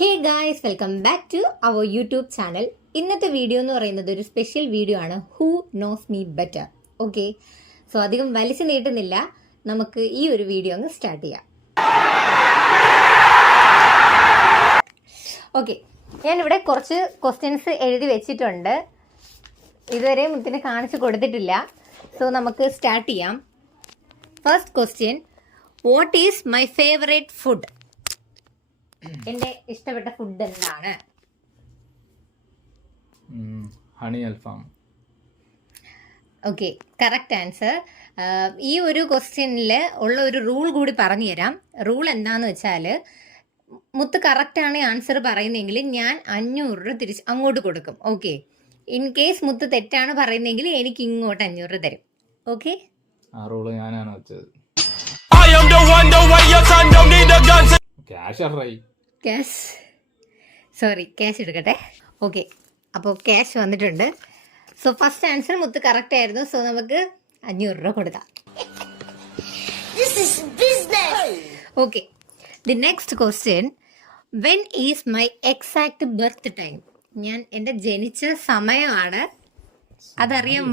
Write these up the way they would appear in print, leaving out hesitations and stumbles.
Hey guys, welcome back to our YouTube channel. ഇന്നത്തെ video എന്ന് പറയുന്നത് ഒരു സ്പെഷ്യൽ വീഡിയോ ആണ്. Who knows me better. Okay, so അധികം വലിച്ചു നീട്ടുന്നില്ല, നമുക്ക് ഈ ഒരു വീഡിയോ അങ്ങ് സ്റ്റാർട്ട് ചെയ്യാം. ഓക്കെ, ഞാനിവിടെ കുറച്ച് ക്വസ്റ്റ്യൻസ് എഴുതി വെച്ചിട്ടുണ്ട്. ഇതുവരെ മുത്തിനെ കാണിച്ചു കൊടുത്തിട്ടില്ല. സോ നമുക്ക് സ്റ്റാർട്ട് ചെയ്യാം. First question, what is my favourite food? എന്റെ ഇഷ്ടപ്പെട്ട ഫുഡ് എന്താണ്? ഹണി അൽഫാം. Okay, correct answer. ഈ ഒരു ക്വസ്റ്റ്യനിൽ ഉള്ള ഒരു റൂൾ കൂടി പറഞ്ഞു തരാം. റൂൾ എന്താന്ന് വെച്ചാൽ, മുത്ത് കറക്റ്റാണ് ആൻസർ പറയുന്നതെങ്കിൽ ഞാൻ 500 രൂപ തിരിച്ച് അങ്ങോട്ട് കൊടുക്കും. ഓക്കെ, ഇൻ കേസ് മുത്ത് തെറ്റാണ് പറയുന്നതെങ്കിൽ എനിക്ക് ഇങ്ങോട്ട് 500 രൂപ തരും. ഓക്കെ, ആ റൂള് ഞാനാണ് വെച്ചത്. ക്യാഷ് എടുക്കട്ടെ. ഓക്കെ, അപ്പോൾ ക്യാഷ് വന്നിട്ടുണ്ട്. സോ ഫസ്റ്റ് ആൻസർ മുത്ത് കറക്റ്റ് ആയിരുന്നു. സോ നമുക്ക് 500 രൂപ കൊടുക്കാം. Okay, the next question, when is my exact birth time? ഞാൻ എൻ്റെ ജനിച്ച സമയമാണ്. അതറിയാൻ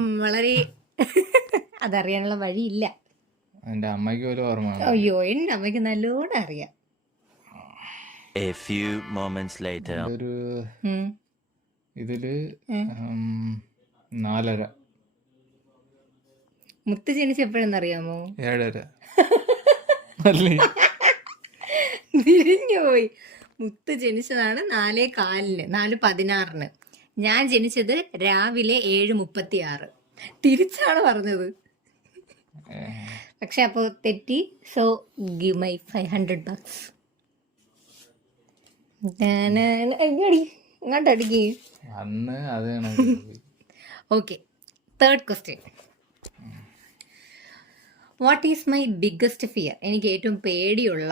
അതറിയാനുള്ള വഴിയില്ല. എൻ്റെ അമ്മയ്ക്ക് പോലും ഓർമ്മ. അയ്യോ, എൻ്റെ അമ്മയ്ക്ക് നല്ലോണം അറിയാം. A few moments later. ഇതില് 4:30. മുത്ത് ജനിച്ച എപ്പോഴെന്നറിയാമോ? 7:30. തിരിഞ്ഞുപോയി. മുത്ത് ജനിച്ചതാണ് 4:15, 4:16. ഞാൻ ജനിച്ചത് രാവിലെ 7:36. തിരിച്ചാണ് പറഞ്ഞത്. പക്ഷെ അപ്പോ തെറ്റി. So give my $500. ഇങ്ങോട്ടടിക്ക്. Okay, third question, what is my biggest fear? എനിക്ക് ഏറ്റവും പേടിയുള്ള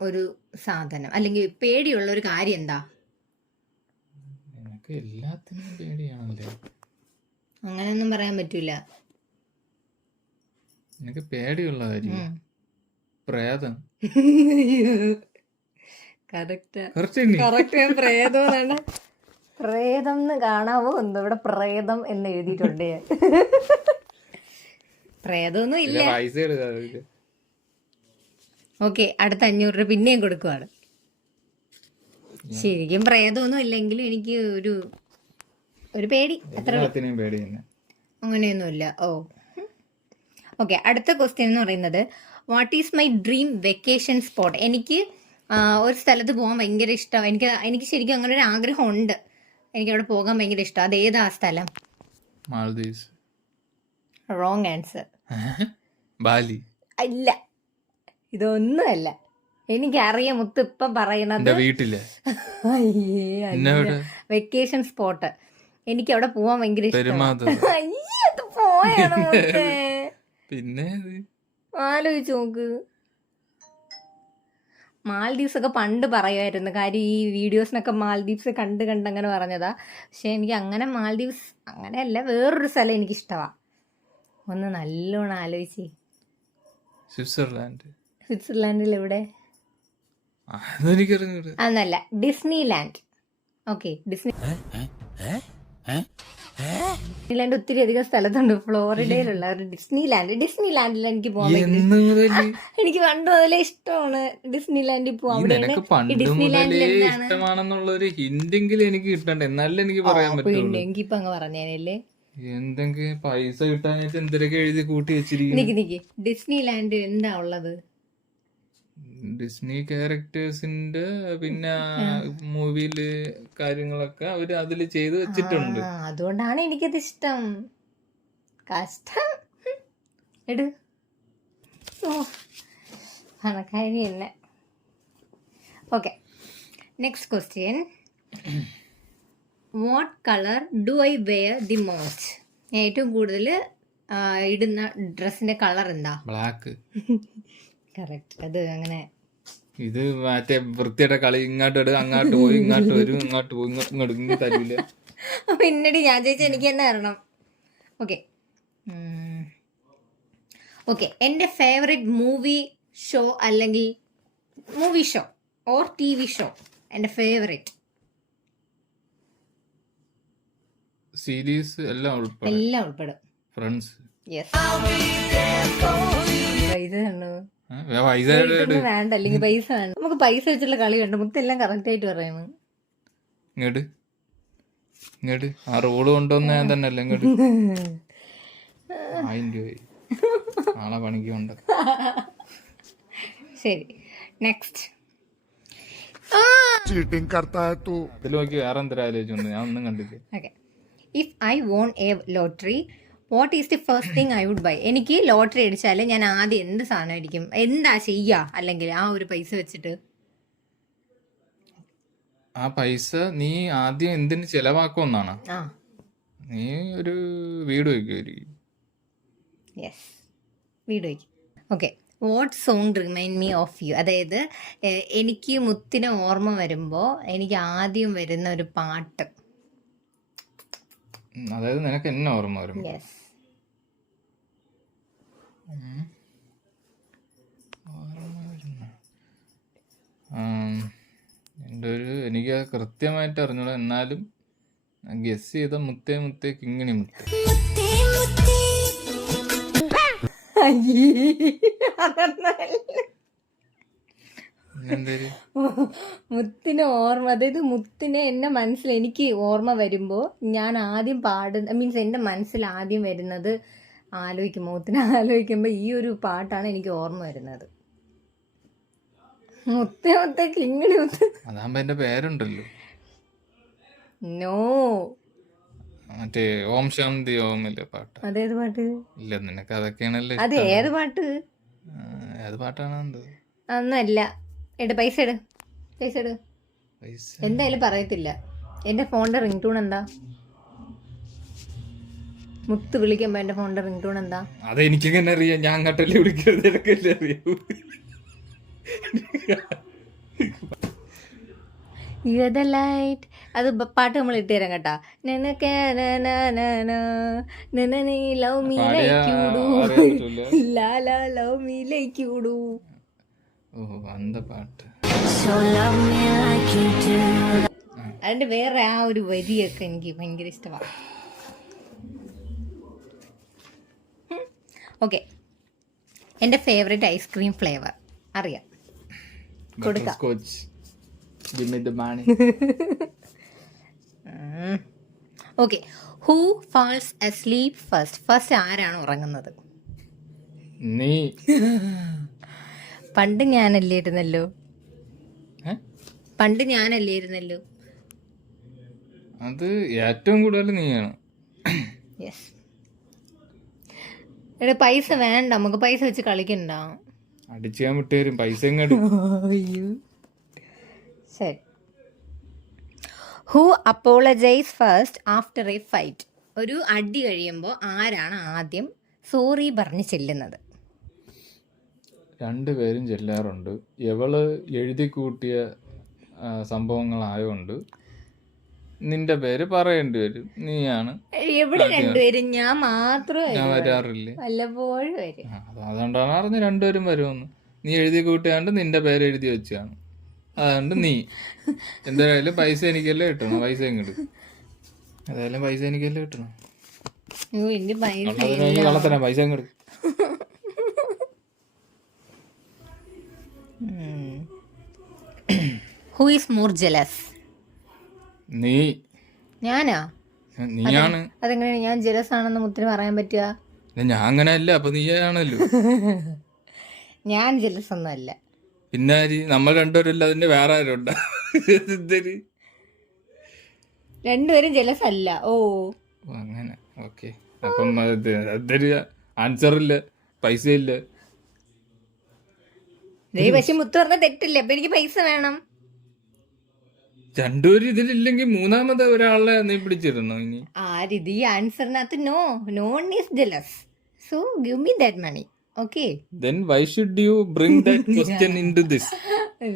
ഒരു സാധനം അല്ലെങ്കിൽ പേടിയുള്ള ഒരു കാര്യം എന്താ? എല്ലാത്തിനും പേടിയാണല്ലേ. അങ്ങനെയൊന്നും പറയാൻ പറ്റൂല. എനിക്ക് പേടിയുള്ള കാര്യം പ്രേതം. പ്രേതം എന്ന് കാണാവോ? ഒന്ന് ഇവിടെ പ്രേതം എന്ന് എഴുതിയിട്ടുണ്ട്. പ്രേതമൊന്നും ഇല്ല. ഓക്കെ, അടുത്ത 500 രൂപ പിന്നെയും കൊടുക്കുവാണ്. ശരിക്കും പ്രേതമൊന്നും ഇല്ലെങ്കിലും എനിക്ക് ഒരു പേടി. അങ്ങനെയൊന്നുമില്ല. ഓ, ഓക്കെ, അടുത്ത ക്വസ്റ്റ്യൻ എന്ന് പറയുന്നത്, what is my dream vacation spot? എനിക്ക് ഒരു സ്ഥലത്ത് പോകാൻ ഭയങ്കര ഇഷ്ടം. എനിക്ക് ശരിക്കും അങ്ങനെ ഒരു ആഗ്രഹം ഉണ്ട്. എനിക്ക് അവിടെ പോകാൻ ഭയങ്കര ഇഷ്ടം. അത് ഏതാ സ്ഥലം? മാൽദീവ്സ്. Wrong answer. ബാലി. അല്ല, ഇതൊന്നുമല്ല. എനിക്കറിയാം മുത്ത് ഇപ്പം പറയുന്നത് വീട്ടിലെ വെക്കേഷൻ സ്പോട്ട്. എനിക്ക് അവിടെ പോവാൻ ഭയങ്കര ഇഷ്ടം. പോയാണ് പിന്നെ ആലോചിച്ച് നോക്ക്. മാൽദീവ്സ് ഒക്കെ പണ്ട് പറയുമായിരുന്നു. കാര്യം ഈ വീഡിയോസിനൊക്കെ മാൽദീവ്സ് കണ്ട് അങ്ങനെ പറഞ്ഞതാ. പക്ഷെ എനിക്ക് അങ്ങനെ മാൽദീവ്സ് അങ്ങനെയല്ല, വേറൊരു സ്ഥലം എനിക്കിഷ്ടമാണ്. ഒന്ന് നല്ലോണം ആലോചിച്ച്. സ്വിറ്റ്സർലാൻഡിൽ എവിടെ? അന്നല്ല, ഡിസ്നി ലാൻഡ്. ഓക്കെ, ഡിസ്നിലാൻഡ് ഒത്തിരി അധികം സ്ഥലത്തുണ്ട്. ഫ്ലോറിഡയിലുള്ള ഒരു ഡിസ്നിലാൻഡിൽ എനിക്ക് പോകാൻ എനിക്ക് പണ്ട് മുതലേ ഇഷ്ടമാണ്. ഡിസ്നിലാൻഡിൽ പോവാൻ. ഇഷ്ടമാണെന്നുള്ളൊരു ഹിന്റെങ്കിലും എനിക്ക് കിട്ടണ്ട, എന്നാലും എനിക്ക് പറയാൻ പറ്റും. എനിക്കിപ്പൊ അങ്ങ് പറഞ്ഞേനല്ലേ. എന്തെങ്കിലും പൈസ കിട്ടാനായിട്ട് എന്തൊക്കെ എഴുതി കൂട്ടി വെച്ചിരിക്കും. ഡിസ്നിലാൻഡ് എന്താ ഉള്ളത്? ഡിസ്നി ക്യാരക്ടേഴ്സിന്റെ പിന്നെ മൂവിയില് കാര്യങ്ങളൊക്കെ അവര് അതില് ചെയ്ത് വെച്ചിട്ടുണ്ട്. അതുകൊണ്ടാണ് എനിക്കത് ഇഷ്ടം. കഷ്ടം എടു പണക്കാരി തന്നെ. Okay, next question, what colour do I wear the most? ഞാൻ ഏറ്റവും കൂടുതൽ ഇടുന്ന ഡ്രസ്സിന്റെ കളർ എന്താ? ബ്ലാക്ക്. കറക്റ്റ്. അത് അങ്ങനെ ഇത് മറ്റേ വൃത്തിയുടെ കളി. ഇങ്ങോട്ട് ഇടുക, അങ്ങോട്ട് പോയി, ഇങ്ങോട്ട് വരും, ഇങ്ങോട്ട് പോയി, ഇങ്ങോട്ട് തരൂല. പിന്നീട് ഞാൻ ചോദിച്ചാൽ എനിക്ക് തന്നെ തരണം. ഓക്കെ, ഓക്കെ, എൻ്റെ ഫേവറേറ്റ് മൂവി ഷോ അല്ലെങ്കിൽ movie show or T V show എൻ്റെ ഫേവറേറ്റ്. സീരീസ് എല്ലാം ഉൾപ്പെടെ എല്ലാം ഉൾപ്പെടും. ഫ്രണ്ട്സ്. യെസ്. പൈസ കണ്ടു പൈസ വേണ്ട, അല്ലെങ്കിൽ പൈസ വേണ്ട. നമുക്ക് പൈസ വെച്ചുള്ള കളി വേണ്ട. മുത്തെല്ലാം കറക്റ്റ് ആയിട്ട് പറയുന്നു. ഇങ്ങോട്ട് ഇങ്ങോട്ട് ആ റോള് കൊണ്ടുവന്ന ഞാൻ തന്നെ അല്ല. ഇങ്ങോട്ട് 1000 രൂപ നാളെ പണിക്ക് കൊണ്ട്. ശരി, നെക്സ്റ്റ്. ഇതിൽ നോക്കി വേറെ എന്തൊരു ആലോചിച്ചുണ്ട്, ഞാൻ ഒന്നും കണ്ടില്ല. Okay. If I won a lottery, what is the first thing I would buy? എനിക്ക് ലോട്ടറി അടിച്ചാൽ ഞാൻ ആദ്യം എന്ത് സാധനം അടിക്കും? എന്താ ചെയ്യുക? അല്ലെങ്കിൽ ആ ഒരു പൈസ വെച്ചിട്ട് ആ പൈസ നീ ആദ്യം എന്തിന് ചെലവാക്കുമെന്നാണ്? ആ നീ ഒരു വീട് വയ്ക്കുമായിരിക്കും. യെസ്, വീട് വയ്ക്കും. Okay. What song remind me of you? അതായത് എനിക്ക് മുത്തിനെ ഓർമ്മ വരുമ്പോൾ എനിക്ക് ആദ്യം വരുന്ന ഒരു പാട്ട്. അതായത് നിനക്ക് എന്നെ ഓർമ്മ വരും. യെസ്. എൻ്റെ ഒരു എനിക്ക് കൃത്യമായിട്ട് അറിഞ്ഞൂടാ, എന്നാലും ഗസ് ചെയ്ത മുത്തേ മുത്തേ കിങ്ങിണി മുത്തേ. എന്തേലും മുത്തിനെ ഓർമ്മ, അതായത് മുത്തിനെ എന്നെ മനസ്സിൽ എനിക്ക് ഓർമ്മ വരുമ്പോൾ ഞാൻ ആദ്യം പാടുന്ന, മീൻസ് എൻ്റെ മനസ്സിൽ ആദ്യം വരുന്നത് ആലോചിക്കുമ്പോൾ, മുത്തിനെ ആലോചിക്കുമ്പോൾ ഈ ഒരു പാട്ടാണ് എനിക്ക് ഓർമ്മ വരുന്നത്. മുത്തേ മുത്തേ കിങ്ങിണി മുത്ത്. അതാകുമ്പോ എന്റെ പേരുണ്ടല്ലോ. നോ, മറ്റേ ഓം ശാന്തി ഓമില്ലേ പാട്ട്. അതേത് പാട്ട്? ഇല്ല, നിനക്ക് അതൊക്കെയാണല്ലോ അത് ഇഷ്ടം. ഏത് പാട്ട്? ഏത് പാട്ടാണ് എന്ത്? അന്നല്ല. എട് പൈസ ഇട്, പൈസ ഇട്. പൈസ എന്തായാലും പറയത്തില്ല. എൻ്റെ ഫോണിൻ്റെ റിംഗ് ടൂൺ എന്താ? മുത്ത് വിളിക്കുമ്പോ എൻ്റെ ഫോണിൻ്റെ റിംഗ് ടൂൺ എന്താ? അതെനിക്കെങ്ങനെ അറിയാം? ഞാൻ അങ്ങോട്ടല്ലേ വിളിക്കുന്നത്, എനിക്കല്ലേ അറിയൂ. You are the light. അത് പാട്ട് നമ്മൾ ഇട്ട് തരാം കേട്ടാ. Love me like you do, la la love me like you do. ഓ, അന്ത പാട്ട്. അതിന്റെ വേറെ ആ ഒരു വരിയൊക്കെ എനിക്ക് ഭയങ്കര ഇഷ്ടമാണ്. ഓക്കെ. എൻ്റെ ഫേവറേറ്റ് ഐസ്ക്രീം ഫ്ലേവർ അറിയാം, കൊടുക്കാം. Scotch. Give me the money. Okay. Who falls asleep first? First ആരാണ് ഉറങ്ങുന്നത്? നീ. പണ്ട് ഞാനല്ലേ ഇരുന്നല്ലോ. പണ്ട് ഞാനല്ലേ ഇരുന്നല്ലോ. അത് ഏറ്റവും കൂടുതൽ നീയാണ്. യെസ്. എടാ പൈസ വേണ്ട, നമുക്ക് പൈസ വെച്ച് കളിക്കണ്ട. അടിച്ചു ഞാൻ വിട്ടുതരും, പൈസ ഇങ്ങോട്ട്. ശരി. Who apologise first after A fight? ഒരു അടി കഴിയുമ്പോൾ ആരാണ് ആദ്യം സോറി പറഞ്ഞ് ചെല്ലുന്നത്? രണ്ടുപേരും ചെല്ലാറുണ്ട്. എവള് എഴുതി കൂട്ടിയ സംഭവങ്ങളായോണ്ട് നിന്റെ പേര് പറയേണ്ടി വരും. നീയാണ്. എവിടെ രണ്ടുപേരും? ഞാൻ മാത്രമേ ഞാൻ വരാറില്ലേ? വല്ലപ്പോഴും വരും. അതുകൊണ്ടാണ് അറിഞ്ഞ് രണ്ടുപേരും വരുമെന്ന്. നീ എഴുതി കൂട്ടിയാണ്ട് നിന്റെ പേര് എഴുതി വെച്ചാണ്. അതുകൊണ്ട് നീ എന്തായാലും പൈസ എനിക്കല്ലേ കിട്ടണം. പൈസ ഇങ്ങോട്ട് ഏതായാലും പൈസ എനിക്കല്ലേ കിട്ടണം. കള്ളത്തരാം, പൈസ ഇങ്ങോട്ട്. Who is more jealous? നീ. ഞാനാ? നീയാണ്. അതെങ്ങനെയാണ് ഞാൻ ജലസ് ആണെന്ന് മുത്തിന് പറയാൻ പറ്റുക? ഞാൻ അങ്ങനെ അല്ല, അപ്പൊ നീയാണല്ലോ. ഞാൻ ജലസ് ഒന്നും അല്ല. പിന്നെ നമ്മൾ രണ്ടുപേരും അതിന്റെ വേറെ ആരുണ്ട്? രണ്ടുപേരും ജലസ് അല്ല. ഓ അങ്ങനെ. ഓക്കെ. അപ്പം അതൊരു ആൻസർ ഇല്ല, പൈസ ഇല്ല. പക്ഷെ മുത്ത് പറഞ്ഞ തെറ്റില്ല. അപ്പൊ എനിക്ക് പൈസ വേണം. രണ്ടുപേരും ഇതിലില്ലെങ്കിൽ മൂന്നാമത് ഒരാളെ നീ പിടിച്ചിരുന്നോ? ഇനി ആരിത് ഈ ആൻസറിനകത്ത് no one is jealous. So give me that money. Okay. Then why should you bring that question into this?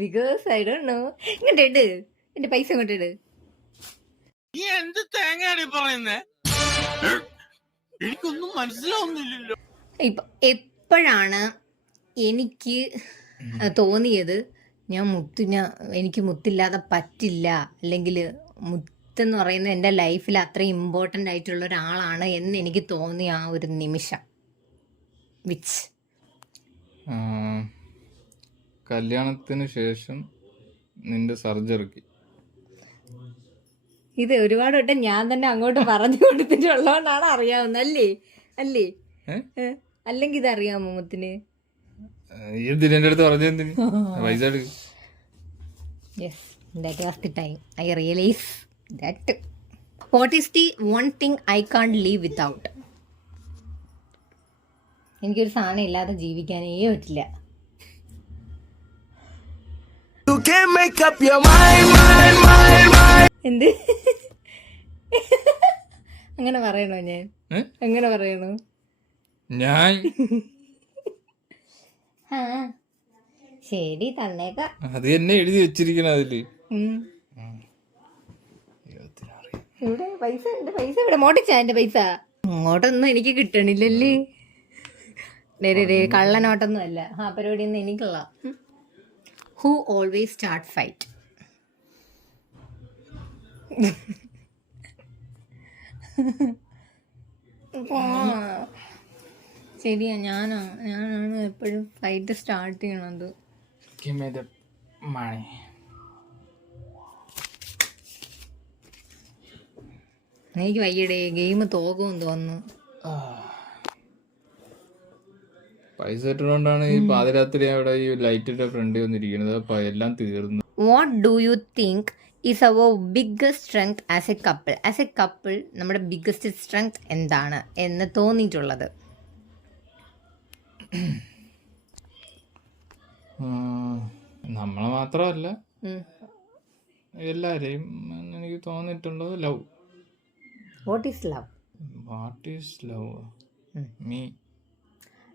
Because I don't know. ഇങ്ങോട്ട് ഇട്, എന്റെ പൈസ ഇങ്ങോട്ട് ഇട്. നീ എന്ത് തേങ്ങയാണ് പറയുന്നേ? എനിക്കൊന്നും മനസ്സിലാവുന്നില്ലല്ലോ. ഇപ്പൊ എപ്പോഴാണ് എനിക്ക് തോന്നിയത് എനിക്ക് മുത്തില്ലാതെ പറ്റില്ല, അല്ലെങ്കിൽ മുത്തെന്ന് പറയുന്നത് എൻ്റെ ലൈഫിൽ അത്രയും ഇമ്പോർട്ടൻ്റ് ആയിട്ടുള്ള ഒരാളാണ് എന്ന് എനിക്ക് തോന്നിയ ആ ഒരു നിമിഷം. വിച്ച് കല്യാണത്തിന് ശേഷം നിന്റെ സർജറിക്ക്. ഇത് ഒരുപാട് വട്ടം ഞാൻ തന്നെ അങ്ങോട്ട് പറഞ്ഞു കൊടുത്തിട്ടുള്ളതുകൊണ്ടാണ് അറിയാവുന്നത്, അല്ലേ? അല്ലെങ്കിൽ ഇത് അറിയാമോ മുത്തിന്? എന്തിന് എൻ്റെ അടുത്ത് പറഞ്ഞെന്തിന്? പൈസ എടുക്ക്. Yes, that was the time I realized that. What is the one thing I can't live without? എനിക്കൊരു സാധനം ഇല്ലാതെ ജീവിക്കാനേ പറ്റില്ല. എന്ത് അങ്ങനെ പറയണോ ഞാൻ? എങ്ങനെ പറയണു? ഞാൻ ശരി തന്നേക്കാം. അത് എന്നെ എഴുതി വെച്ചിരിക്കണ അതില്. ഇവിടെ പൈസ ഇവിടെ മോട്ടിച്ചാ എന്റെ പൈസ. അങ്ങോട്ടൊന്നും എനിക്ക് കിട്ടണില്ലല്ലേ. കള്ളനോട്ടൊന്നും അല്ല. ആ പരിപാടി ഒന്നും എനിക്കുള്ള. Who always start fight? ശരിയാ, ഞാനാണ് എപ്പോഴും ഫൈറ്റ് സ്റ്റാർട്ട് ചെയ്യണത്. എനിക്ക് വയ്യടേ, ഗെയിം തോക്കുമെന്ന് തോന്നുന്നു. പൈസ ഇട്ടുകൊണ്ടാണ് ഈ പാതിരാത്രി അവിടെ ഈ ലൈറ്റിന്റെ ഫ്രണ്ട് വന്നിരിക്കുന്നത്. അപ്പൊ എല്ലാം തീർന്നു. What do you think is our biggest strength as a couple? As a couple നമ്മുടെ ബിഗ്ഗസ്റ്റ് സ്ട്രെങ്ത് എന്താണ് എന്ന് തോന്നിയിട്ടുള്ളത്? നമ്മളെ മാത്രമല്ല എല്ലാരെയും എനിക്ക് തോന്നിയിട്ടുള്ളത് love. What is love? What is love? Me.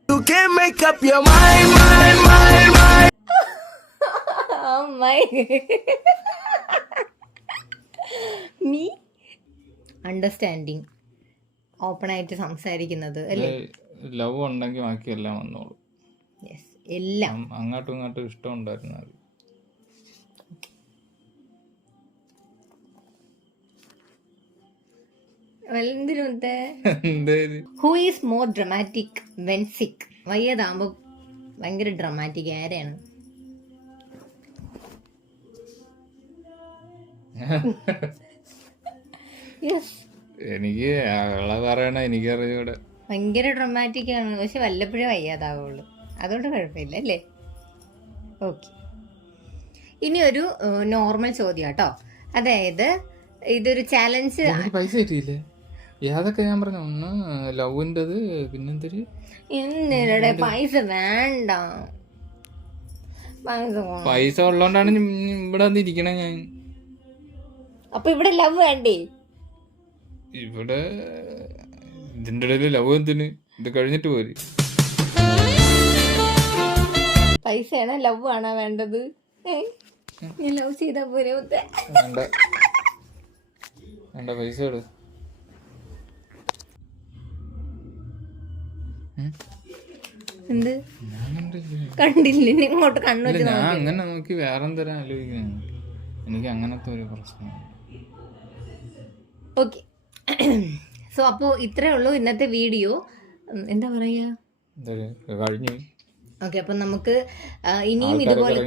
You can't make up your mind. Me understanding, open ആയിട്ട് സംസാരിക്കുന്നത് അല്ലേ? ലവ് ഉണ്ടെങ്കിൽ ബാക്കി എല്ലാം വന്നോളൂ. യെസ്, എല്ലാം അങ്ങോട്ടും ഇങ്ങോട്ടും ഇഷ്ടം ഉണ്ടായിരുന്നാൽ. Who is more dramatic when sick? വയ്യതാകുമ്പോ ഭയങ്കര ഡ്രമാറ്റിക് ആരെയാണ്? എനിക്ക് പറയണ എനിക്കറിയൂടെ. ഭയങ്കര ഡ്രമാറ്റിക് ആണ്, പക്ഷെ വല്ലപ്പോഴേ വയ്യാതാവുള്ളൂ. അതുകൊണ്ട് കുഴപ്പമില്ല അല്ലേ? ഓക്കെ, ഇനി ഒരു നോർമൽ ചോദ്യം കേട്ടോ. അതായത് ഇതൊരു ചാലഞ്ച്. പൈസ കിട്ടിയില്ലേ? ഏതൊക്കെ ഞാൻ പറഞ്ഞു? ഒന്ന് ലവിൻ്റെത്, പിന്നെന്തൊരു എന്തിനടെ പൈസ വേണ്ട. പൈസ ഉള്ളോണ്ടാണ് ഇവിടെ വന്നിരിക്കണേ ഞാൻ. അപ്പൊ ഇവിടെ ലവ് വേണ്ടേ? ഇവിടെ ഇതിന്റെ ഇടയില് ലവ് എന്തിന്? ഇത് കഴിഞ്ഞിട്ട് പോര്. പൈസയാണോ ലവ് ആണോ വേണ്ടത്? ഞാൻ ലവ് ചെയ്താ പോരെ? വേണ്ട, പൈസ എടു. എന്ത് കണ്ടില്ല? ഇങ്ങോട്ട് കണ്ണൂര്. ഞാൻ അങ്ങനെ നോക്കി വേറെന്തരം ആലോചിക്കുന്നു. എനിക്ക് അങ്ങനത്തെ ഒരു പ്രശ്നം. ഓക്കെ, സോ അപ്പോൾ ഇത്രേ ഉള്ളൂ ഇന്നത്തെ വീഡിയോ. എന്താ പറയാ, കഴിഞ്ഞു. ഓക്കെ, അപ്പം നമുക്ക് ഇനിയും ഇതുപോലെ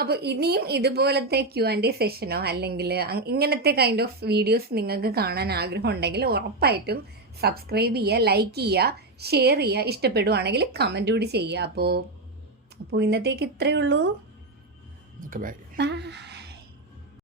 അപ്പോൾ ഇനിയും ഇതുപോലത്തെ Q&A സെഷനോ അല്ലെങ്കിൽ ഇങ്ങനത്തെ കൈൻഡ് ഓഫ് വീഡിയോസ് നിങ്ങൾക്ക് കാണാൻ ആഗ്രഹം ഉണ്ടെങ്കിൽ ഉറപ്പായിട്ടും സബ്സ്ക്രൈബ് ചെയ്യുക, ലൈക്ക് ചെയ്യുക, ഷെയർ ചെയ്യുക. ഇഷ്ടപ്പെടുവാണെങ്കിൽ കമൻറ്റ് കൂടി ചെയ്യുക. അപ്പോൾ ഇന്നത്തേക്ക് ഇത്രയേ ഉള്ളൂ. ബൈ. ബൈ.